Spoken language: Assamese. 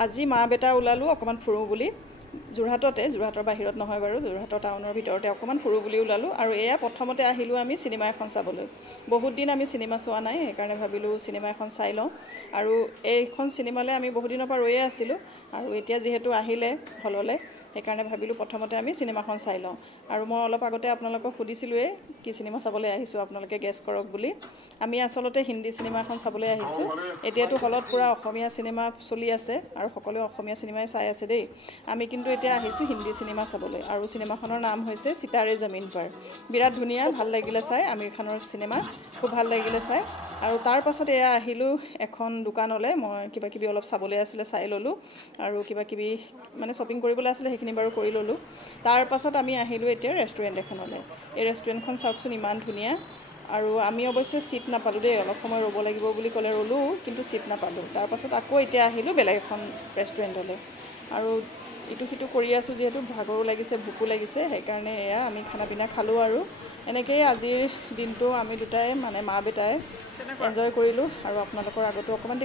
আজি মা বেটা ওলালোঁ অকণমান ফুৰোঁ বুলি যোৰহাটৰ বাহিৰত নহয় বাৰু যোৰহাটৰ টাউনৰ ভিতৰতে অকণমান ফুৰোঁ বুলি ওলালোঁ আৰু এয়া প্ৰথমতে আহিলোঁ আমি চিনেমা এখন চাবলৈ বহুত দিন আমি চিনেমা চোৱা নাই সেইকাৰণে ভাবিলোঁ চিনেমা এখন চাই লওঁ আৰু এইখন চিনেমালৈ আমি বহুত দিনৰ পৰা ৰৈয়ে আছিলোঁ আৰু এতিয়া যিহেতু আহিলে হললৈ সেইকাৰণে ভাবিলোঁ প্ৰথমতে আমি চিনেমাখন চাই লওঁ আৰু মই অলপ আগতে আপোনালোকক সুধিছিলোঁৱে কি চিনেমা চাবলৈ আহিছোঁ আপোনালোকে গেছ কৰক বুলি আমি আচলতে হিন্দী চিনেমা এখন চাবলৈ আহিছোঁ এতিয়াতো হলত পূৰা অসমীয়া চিনেমা চলি আছে আৰু সকলোৱে অসমীয়া চিনেমাই চাই আছে দেই আমি কিন্তু এতিয়া আহিছোঁ হিন্দী চিনেমা চাবলৈ আৰু চিনেমাখনৰ নাম হৈছে সিতাৰে জমিন পৰ বিৰাট ধুনীয়া ভাল লাগিলে চাই আমিৰ খানৰ চিনেমা খুব ভাল লাগিলে চাই আৰু তাৰ পাছত এয়া আহিলোঁ এখন দোকানলৈ মই কিবা কিবি অলপ চাবলৈ আছিলে চাই ল'লোঁ আৰু কিবা কিবি মানে শ্বপিং কৰিবলৈ আছিলে সেইখিনি বাৰু কৰি ল'লোঁ তাৰ পাছত আমি আহিলোঁ এতিয়া ৰেষ্টুৰেণ্ট এখনলৈ এই ৰেষ্টুৰেণ্টখন চাওকচোন ইমান ধুনীয়া আৰু আমি অৱশ্যে ছিট নাপালোঁ দেই অলপ সময় ৰ'ব লাগিব বুলি ক'লে ৰ'লোঁ কিন্তু ছিট নাপালোঁ তাৰপাছত আকৌ এতিয়া আহিলোঁ বেলেগ এখন ৰেষ্টুৰেণ্টলৈ আৰু ইটো সিটো কৰি আছোঁ যিহেতু ভাগৰো লাগিছে ভোকো লাগিছে সেইকাৰণে এয়া আমি খানা পিনা খালোঁ আৰু এনেকৈয়ে আজিৰ দিনটো আমি দুটাই মানে মা বেটাই এনজয় কৰিলোঁ আৰু আপোনালোকৰ আগতো অকণমান